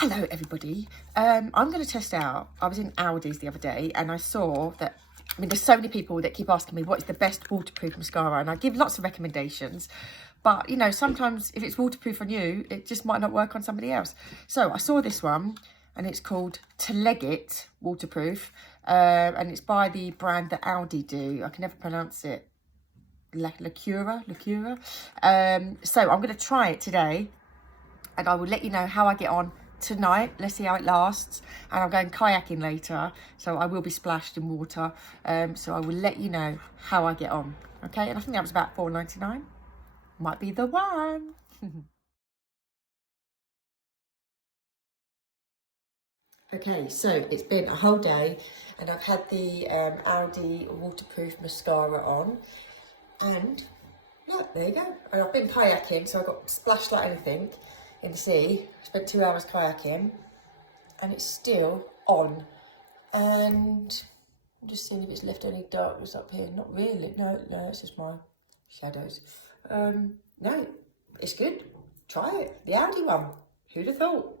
Hello everybody. I'm going to test out, I was in Aldi's the other day and I saw that, I mean, there's so many people that keep asking me what is the best waterproof mascara, and I give lots of recommendations, but you know, sometimes if it's waterproof on you, it just might not work on somebody else. So I saw this one and it's called It Waterproof, and it's by the brand that Aldi do. I can never pronounce it. Lacura. So I'm going to try it today and I will let you know how I get on tonight. Let's see how it lasts. And I'm going kayaking later, so I will be splashed in water, so I will let you know how I get on. Okay, and I think that was about £4.99. Might be the one. Okay, so it's been a whole day and I've had the Aldi waterproof mascara on, and look, there you go. And I've been kayaking, so I got splashed like anything in the sea. Spent 2 hours kayaking and it's still on. And I'm just seeing if it's left any darkness up here. Not really. No, it's just my shadows. No, it's good. Try it. The Aldi one. Who'd have thought?